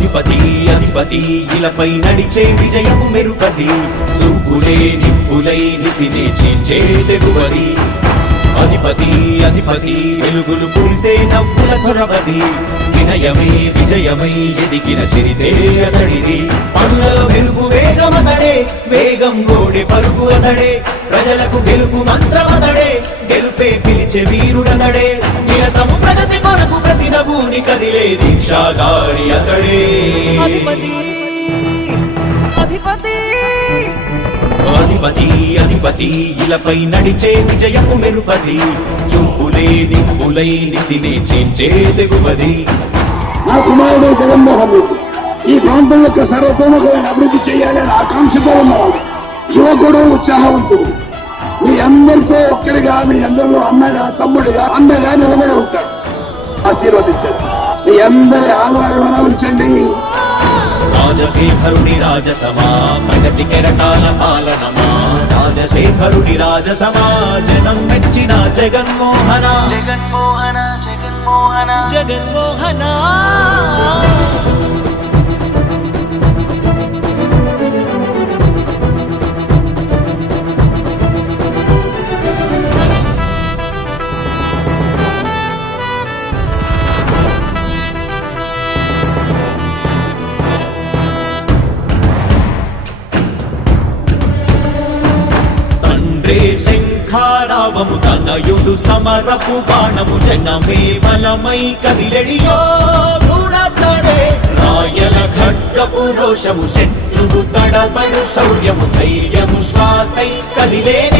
అధిపతి అధిపతి ఇలపై నడిచే విజయము మెరుపది చూపులే నిప్పులై నిసినే చీల్చే తెగువది అధిపతి అధిపతి వెలుగులు పులిసే నవ్వుల చొరవది వినయమై విజయమై ఎదిగిన చరితే అతడిది పనులలో మెరుపు వేగమతడే వేగం గోడే పరుగు అతడే ప్రజలకు గెలుపు మంత్రమతడే గెలుపే పిలిచే వీరుడతడే నిరతము ప్రగతి కొరకు ప్రతి నభూని కదిలే దీక్షాగారి అతడే అధిపతి అధిపతి అధిపతి అధిపతి ఇలపై నడిచే విజయము మెరుపది చూపులే నిప్పులై నిసినే చీల్చే తెగువది నా కుమారుడు జగన్మోహన్ రెడ్డి ఈ ప్రాంతం యొక్క సర్వతోముఖమైన అభివృద్ధి చేయాలని ఆకాంక్షతో ఉన్నవాడు యువకుడు ఉత్సాహవంతుడు మీ అందరితో ఒక్కరిగా మీ అందరిలో అన్నగా తమ్ముడిగా అన్నగా నిలబడి ఉంటాడు ఆశీర్వదించండి మీ అందరి ఆహ్వానం ఉంచండి రాజశేఖరుడి రాజసమా ప్రగతి కెరటాల పాలనమా రాజశేఖరుడి రాజసమా జనం మెచ్చిన జగన్మోహన జగన్మోహన జగన్మోహన జగన్మోహన శంఖారావము తనయుడు సమరపు బాణము జనమే బలమై కదిలెడియో గూడతడే రాయల ఖడ్గపు రోషము శత్రువు తడబడు శౌర్యము ధైర్యము శ్వాసై కదిలేనే